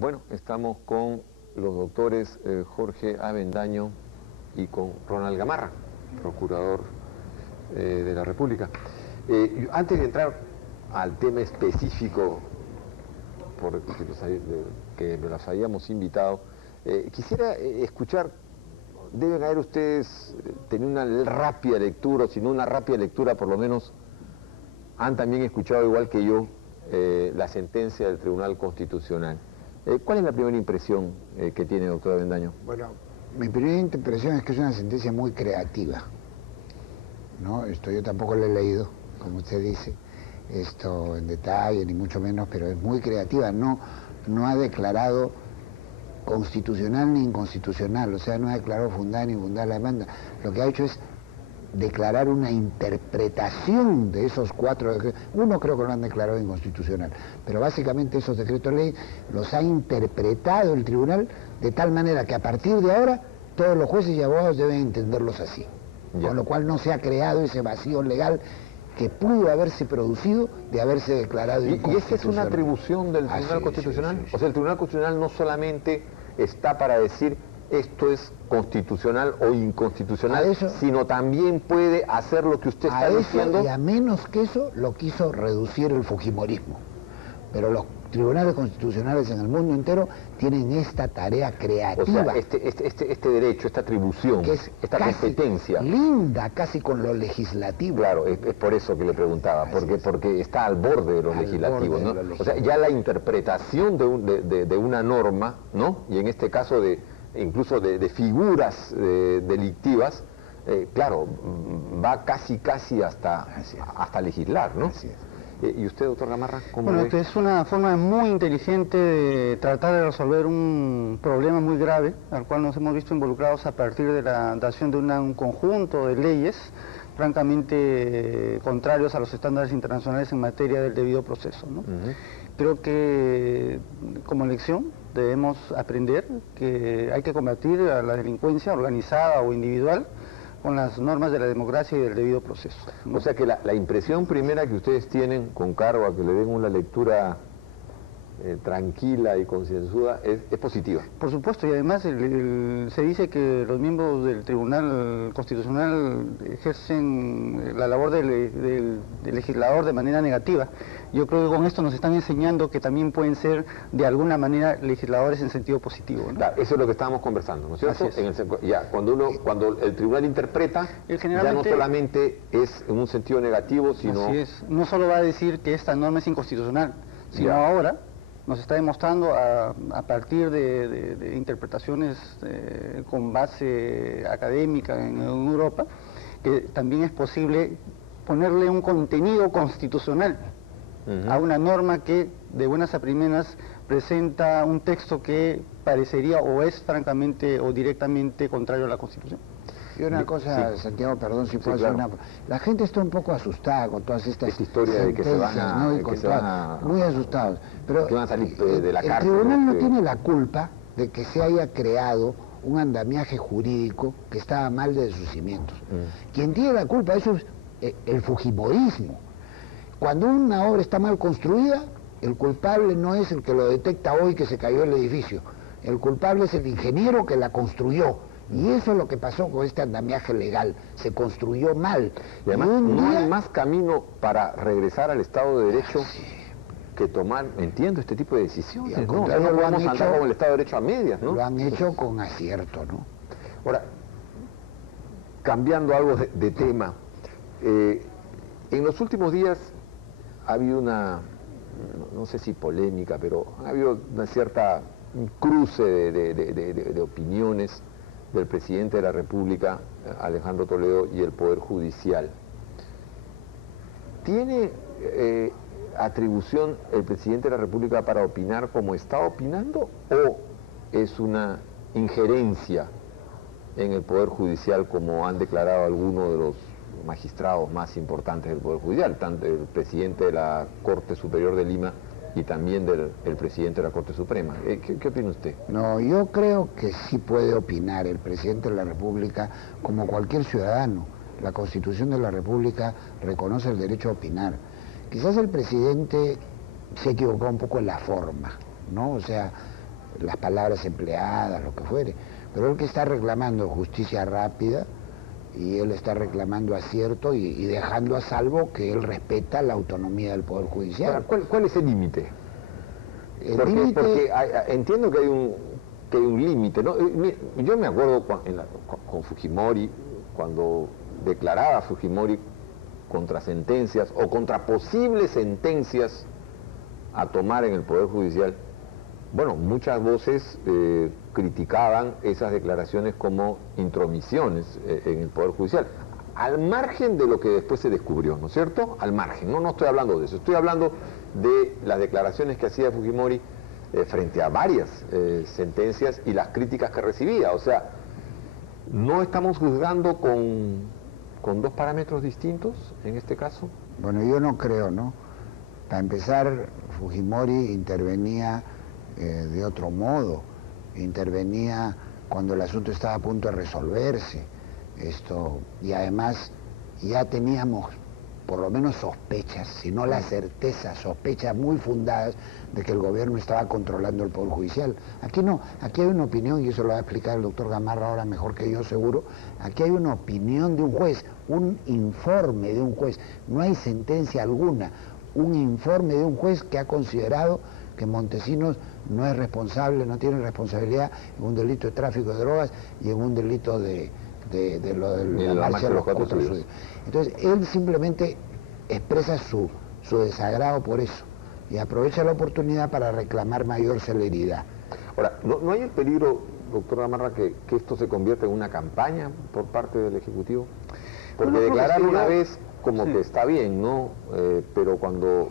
Bueno, estamos con los doctores Jorge Avendaño y con Ronald Gamarra, procurador de la República. Antes de entrar al tema específico por que los habíamos invitado, quisiera escuchar, deben haber ustedes tenido una rápida lectura, o si no una rápida lectura, por lo menos han también escuchado, igual que yo, la sentencia del Tribunal Constitucional. ¿Cuál es la primera impresión que tiene, doctor Avendaño? Bueno, mi primera impresión es que es una sentencia muy creativa, ¿no? Yo tampoco lo he leído, como usted dice, en detalle, ni mucho menos, pero es muy creativa. No ha declarado constitucional ni inconstitucional, o sea, no ha declarado fundada ni infundada la demanda. Lo que ha hecho es declarar una interpretación de esos 4 decretos. Uno creo que lo han declarado inconstitucional, pero básicamente esos decretos de ley los ha interpretado el tribunal de tal manera que a partir de ahora todos los jueces y abogados deben entenderlos así. Ya. Con lo cual no se ha creado ese vacío legal que pudo haberse producido de haberse declarado inconstitucional. ¿Y esa es una atribución del Tribunal Constitucional? Sí. O sea, el Tribunal Constitucional no solamente está para decir esto es constitucional o inconstitucional, sino también puede hacer lo que usted está diciendo. Y a menos que eso lo quiso reducir el fujimorismo. Pero los tribunales constitucionales en el mundo entero tienen esta tarea creativa. O sea, este derecho, esta atribución, que es esta competencia. Linda casi con lo legislativo. Claro, es por eso que le preguntaba, porque está al borde de lo legislativo, ¿no? O sea, ya la interpretación de una norma, ¿no? Y en este caso incluso de figuras delictivas, claro, va casi hasta legislar, ¿no? Así es. ¿Y usted, doctor Gamarra, cómo Bueno, ve? es una forma muy inteligente de tratar de resolver un problema muy grave, al cual nos hemos visto involucrados a partir de la dación de un conjunto de leyes francamente contrarios a los estándares internacionales en materia del debido proceso, ¿no? Creo que como lección debemos aprender que hay que combatir a la delincuencia organizada o individual con las normas de la democracia y del debido proceso, ¿no? O sea que la impresión primera que ustedes tienen, con cargo a que le den una lectura tranquila y concienzuda, es positiva. Por supuesto, y además se dice que los miembros del Tribunal Constitucional ejercen la labor del legislador de manera negativa. Yo creo que con esto nos están enseñando que también pueden ser de alguna manera legisladores en sentido positivo, ¿no? Claro, eso es lo que estábamos conversando, ¿no es cierto? Cuando el tribunal interpreta, ya no solamente es en un sentido negativo, sino... Así es, no solo va a decir que esta norma es inconstitucional, sino ahora nos está demostrando a partir de interpretaciones con base académica en Europa, que también es posible ponerle un contenido constitucional a una norma que de buenas a primeras presenta un texto que parecería o es francamente o directamente contrario a la Constitución. Y una cosa, sí. Santiago, perdón si puedo hacer una... La gente está un poco asustada con todas estas historia de que se van a... ¿no? Y con muy asustados. Pero que van a salir de la cárcel. El tribunal no tiene la culpa de que se haya creado un andamiaje jurídico que estaba mal desde sus cimientos. Quien tiene la culpa de eso es el fujimorismo. Cuando una obra está mal construida, el culpable no es el que lo detecta hoy que se cayó el edificio. El culpable es el ingeniero que la construyó. Y eso es lo que pasó con este andamiaje legal, se construyó mal. Y además no hay más camino para regresar al Estado de Derecho que tomar, entiendo, este tipo de decisiones. No podemos andar con el Estado de Derecho a medias, ¿no? Lo han hecho con acierto, ¿no? Ahora, cambiando algo de tema, en los últimos días ha habido una, no sé si polémica, pero ha habido una cierta cruce de opiniones del presidente de la República, Alejandro Toledo, y el Poder Judicial. ¿Tiene atribución el presidente de la República para opinar como está opinando o es una injerencia en el Poder Judicial como han declarado algunos de los magistrados más importantes del Poder Judicial, tanto el presidente de la Corte Superior de Lima y también el presidente de la Corte Suprema? ¿Qué opina usted? No, yo creo que sí puede opinar el presidente de la República como cualquier ciudadano. La Constitución de la República reconoce el derecho a opinar. Quizás el presidente se equivocó un poco en la forma, ¿no? O sea, las palabras empleadas, lo que fuere, pero él que está reclamando justicia rápida, y él está reclamando acierto y dejando a salvo que él respeta la autonomía del Poder Judicial. ¿Cuál es el límite? Porque entiendo que hay un límite, ¿no? Yo me acuerdo con Fujimori, cuando declaraba Fujimori contra sentencias o contra posibles sentencias a tomar en el Poder Judicial, bueno, muchas voces criticaban esas declaraciones como intromisiones en el Poder Judicial, al margen de lo que después se descubrió, ¿no es cierto? Al margen, no estoy hablando de eso, estoy hablando de las declaraciones que hacía Fujimori frente a varias sentencias y las críticas que recibía. O sea, ¿no estamos juzgando con dos parámetros distintos en este caso? Bueno, yo no creo, ¿no? Para empezar, Fujimori intervenía de otro modo, intervenía cuando el asunto estaba a punto de resolverse, y además ya teníamos por lo menos sospechas, si no la certeza, sospechas muy fundadas de que el gobierno estaba controlando el Poder Judicial. Aquí no, aquí hay una opinión, y eso lo va a explicar el doctor Gamarra ahora mejor que yo seguro, aquí hay una opinión de un juez, un informe de un juez, no hay sentencia alguna, un informe de un juez que ha considerado que Montesinos no es responsable, no tiene responsabilidad en un delito de tráfico de drogas y en un delito de la marcha de los cuatro suyos. Entonces, él simplemente expresa su desagrado por eso y aprovecha la oportunidad para reclamar mayor celeridad. Ahora, ¿no hay el peligro, doctor Gamarra, que esto se convierta en una campaña por parte del Ejecutivo? Porque bueno, declarar una vez como que está bien, ¿no? Pero cuando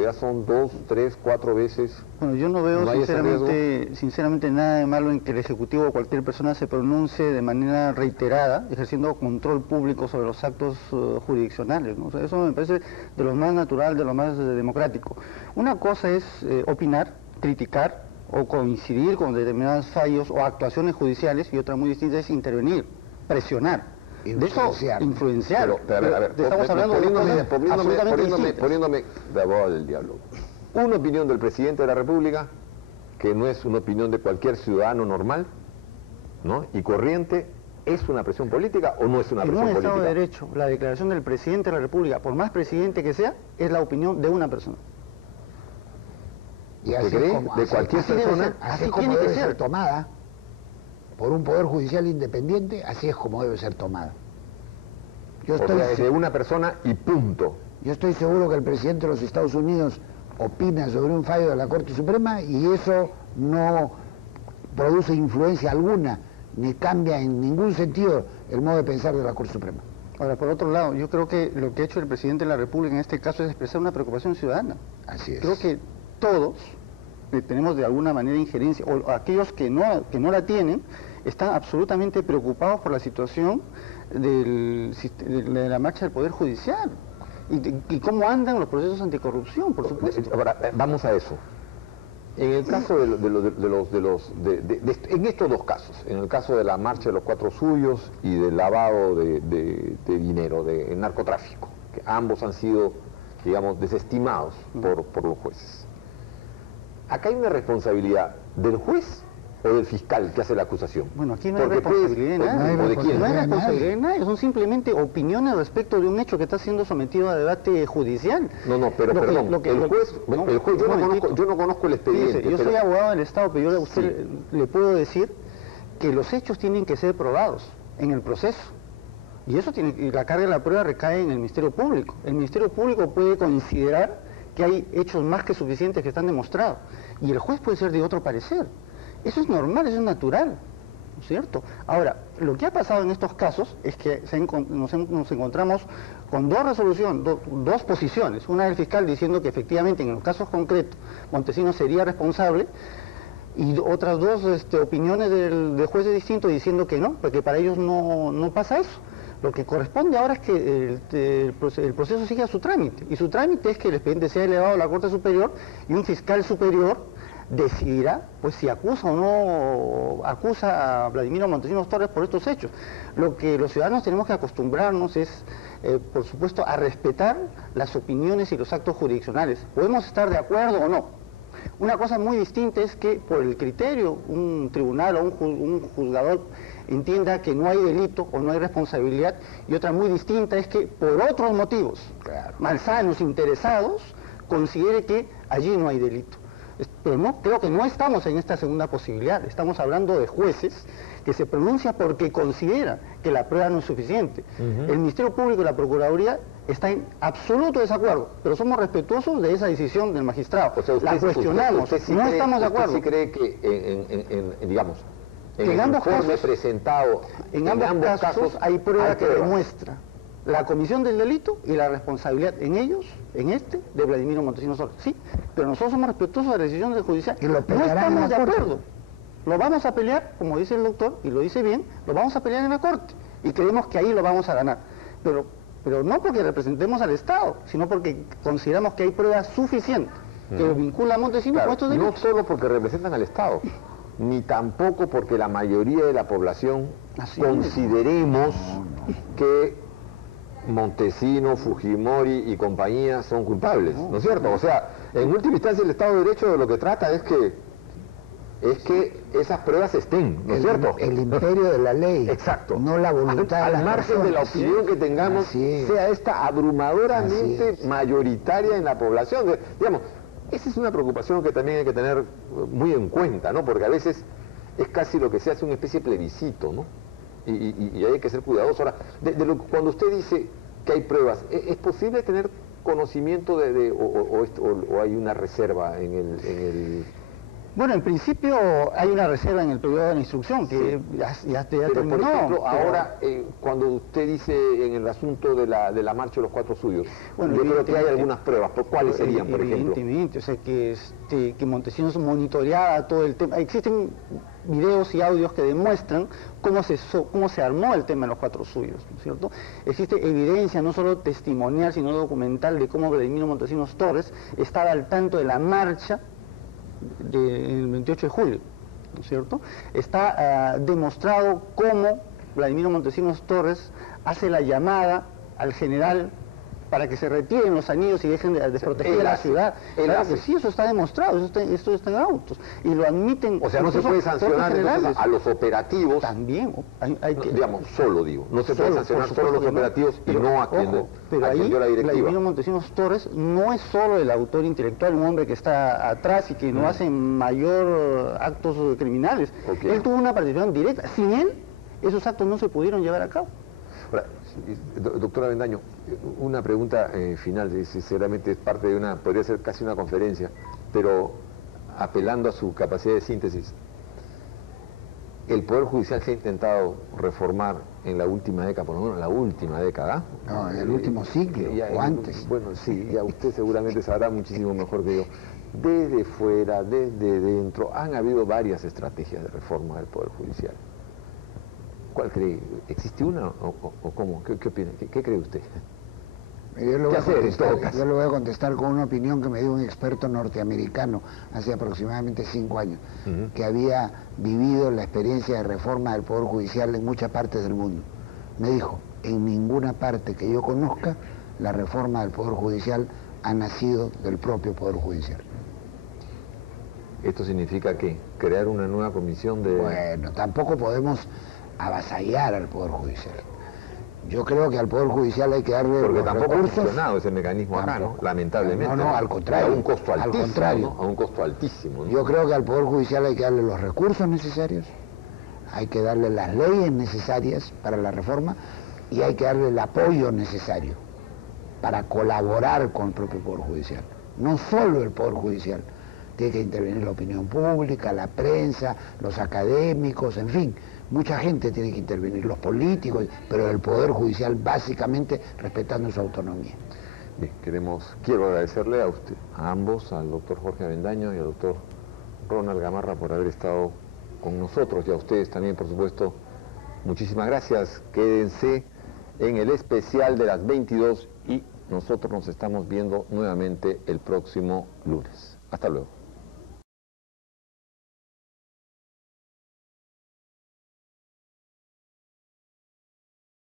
ya son 2, 3, 4 veces... Bueno, yo no veo sinceramente nada de malo en que el Ejecutivo o cualquier persona se pronuncie de manera reiterada, ejerciendo control público sobre los actos jurisdiccionales, ¿no? O sea, eso me parece de lo más natural, de lo más democrático. Una cosa es opinar, criticar o coincidir con determinados fallos o actuaciones judiciales, y otra muy distinta es intervenir, presionar. Influenciar. Pero, a ver, estamos hablando poniéndome de abogado del diablo. Una opinión del presidente de la República, que no es una opinión de cualquier ciudadano normal, ¿no? Y corriente, ¿es una presión política o no es una presión política? En un Estado de Derecho, la declaración del presidente de la República, por más presidente que sea, es la opinión de una persona. Y así de cualquier persona, así como debe ser tomada por un Poder Judicial independiente, así es como debe ser tomada. O sea, es de una persona y punto. Yo estoy seguro que el presidente de los Estados Unidos opina sobre un fallo de la Corte Suprema y eso no produce influencia alguna, ni cambia en ningún sentido el modo de pensar de la Corte Suprema. Ahora, por otro lado, yo creo que lo que ha hecho el presidente de la República en este caso es expresar una preocupación ciudadana. Así es. Creo que todos tenemos de alguna manera injerencia, o aquellos que no la tienen, están absolutamente preocupados por la situación de la marcha del Poder Judicial y cómo andan los procesos anticorrupción, por supuesto. Ahora, vamos a eso. En el caso en estos dos casos, en el caso de la marcha de los cuatro suyos y del lavado de dinero, del narcotráfico, que ambos han sido, digamos, desestimados por los jueces. Acá hay una responsabilidad del juez o del fiscal que hace la acusación. Bueno, aquí no hay responsabilidad de nadie. No hay responsabilidad de nadie, son simplemente opiniones respecto de un hecho que está siendo sometido a debate judicial. No, pero perdón, el juez, yo no conozco el expediente. Fíjese, yo soy abogado del Estado, pero yo a usted le puedo decir que los hechos tienen que ser probados en el proceso. Y eso y la carga de la prueba recae en el Ministerio Público. El Ministerio Público puede considerar que hay hechos más que suficientes que están demostrados. Y el juez puede ser de otro parecer. Eso es normal, eso es natural, ¿no es cierto? Ahora, lo que ha pasado en estos casos es que nos encontramos con dos resoluciones, dos posiciones. Una del fiscal diciendo que efectivamente en los casos concretos Montesinos sería responsable, y otras dos opiniones de jueces distintos diciendo que no, porque para ellos no pasa eso. Lo que corresponde ahora es que el proceso siga su trámite, y su trámite es que el expediente sea elevado a la Corte Superior y un fiscal superior decidirá pues si acusa o no acusa a Vladimiro Montesinos Torres por estos hechos. Lo que los ciudadanos tenemos que acostumbrarnos es, por supuesto, a respetar las opiniones y los actos jurisdiccionales. Podemos estar de acuerdo o no, Una cosa muy distinta es que por el criterio un tribunal o un juzgador entienda que no hay delito o no hay responsabilidad, y otra muy distinta es que por otros motivos, malsanos, interesados, considere que allí no hay delito. Pero no, creo que no estamos en esta segunda posibilidad, estamos hablando de jueces que se pronuncian porque considera que la prueba no es suficiente. El Ministerio Público y la Procuraduría están en absoluto desacuerdo, pero somos respetuosos de esa decisión del magistrado. O sea, la cuestionamos, no estamos de acuerdo. ¿Usted sí cree que digamos, en En el ambos informe casos, presentado, en ambos casos hay prueba que demuestra la comisión del delito y la responsabilidad en ellos, en este, de Vladimiro Montesinos Torres? Sí, pero nosotros somos respetuosos de la decisión del judicial. Y lo No pelearán estamos en de la corte. acuerdo. Lo vamos a pelear, como dice el doctor, y lo dice bien, lo vamos a pelear en la corte. Y creemos que ahí lo vamos a ganar. Pero no porque representemos al Estado, sino porque consideramos que hay pruebas suficientes que lo vincula a Montesinos con estos no delitos. solo porque representan al Estado, ni tampoco porque la mayoría de la población Así es. consideremos que Montesinos, Fujimori y compañía son culpables, ¿no es cierto? O sea, en última instancia el Estado de Derecho de lo que trata es que esas pruebas estén, ¿no es cierto? El imperio de la ley. Exacto. No la voluntad de al las margen de la personas. opinión que tengamos, Así es. sea esta abrumadoramente Así es. mayoritaria en la población. Digamos, esa es una preocupación que también hay que tener muy en cuenta, ¿no? Porque a veces es casi lo que se hace una especie de plebiscito, ¿no? Y hay que ser cuidadoso. Ahora, cuando usted dice que hay pruebas, ¿es posible tener conocimiento o hay una reserva en el Bueno, en principio hay una reserva en el periodo de la instrucción que ya Pero, terminó. por ejemplo, pero- ahora, cuando usted dice en el asunto de la marcha de los 4 suyos, Bueno, yo creo que hay evidentemente- algunas pruebas. ¿Cuáles serían, por ejemplo? Evidentemente, o sea, que Montesinos monitoreaba todo el tema. Existen videos y audios que demuestran cómo se armó el tema de los 4 suyos, ¿no es cierto? Existe evidencia, no solo testimonial, sino documental, de cómo Vladimiro Montesinos Torres estaba al tanto de la marcha del 28 de julio, ¿no es cierto? Está demostrado cómo Vladimiro Montesinos Torres hace la llamada al general para que se retiren los anillos y dejen de desproteger él la hace, ciudad. él Claro hace. que sí, eso está demostrado, esto está en autos. Y lo admiten. O sea, no se incluso puede sancionar propios entonces, generales. a los operativos, También, hay no, que... digamos, solo digo, no se puede Solo, sancionar por solo supuesto los que no. operativos y Pero, no a quien, ojo, pero a quien ahí dio la directiva. Vladimiro Montesinos Torres no es solo el autor intelectual, un hombre que está atrás y que no hace mayor actos criminales. Ok. Él tuvo una participación directa. Sin él, esos actos no se pudieron llevar a cabo. Ahora, doctora Avendaño, una pregunta final, sinceramente es parte de podría ser casi una conferencia, pero apelando a su capacidad de síntesis. El Poder Judicial se ha intentado reformar en la última década, por lo menos en la última década. No, en el último siglo, o antes. Bueno, sí, ya usted seguramente sabrá muchísimo mejor que yo. Desde fuera, desde dentro, han habido varias estrategias de reforma del Poder Judicial. ¿Cuál cree? ¿Existe una o cómo? ¿Qué opina? ¿Qué cree usted? Yo le voy ¿Qué a hacer, en contestar, todo caso? yo le voy a contestar con una opinión que me dio un experto norteamericano hace aproximadamente 5 años, que había vivido la experiencia de reforma del Poder Judicial en muchas partes del mundo. Me dijo, en ninguna parte que yo conozca, la reforma del Poder Judicial ha nacido del propio Poder Judicial. ¿Esto significa qué? ¿Crear una nueva comisión de...? Bueno, tampoco podemos avasallar al Poder Judicial. Yo creo que al Poder Judicial hay que darle Porque los tampoco ha recursos. funcionado ese mecanismo acá, ¿no? Tampoco. Lamentablemente. No, al contrario. A un costo Al altísimo, contrario. ¿no? A un costo altísimo, ¿no? Yo creo que al Poder Judicial hay que darle los recursos necesarios, hay que darle las leyes necesarias para la reforma y hay que darle el apoyo necesario para colaborar con el propio Poder Judicial. No solo el Poder Judicial, tiene que intervenir la opinión pública, la prensa, los académicos, en fin, mucha gente tiene que intervenir, los políticos, pero el Poder Judicial básicamente respetando su autonomía. Bien, quiero agradecerle a usted, a ambos, al doctor Jorge Avendaño y al doctor Ronald Gamarra por haber estado con nosotros y a ustedes también, por supuesto, muchísimas gracias. Quédense en el especial de las 22 y nosotros nos estamos viendo nuevamente el próximo lunes. Hasta luego.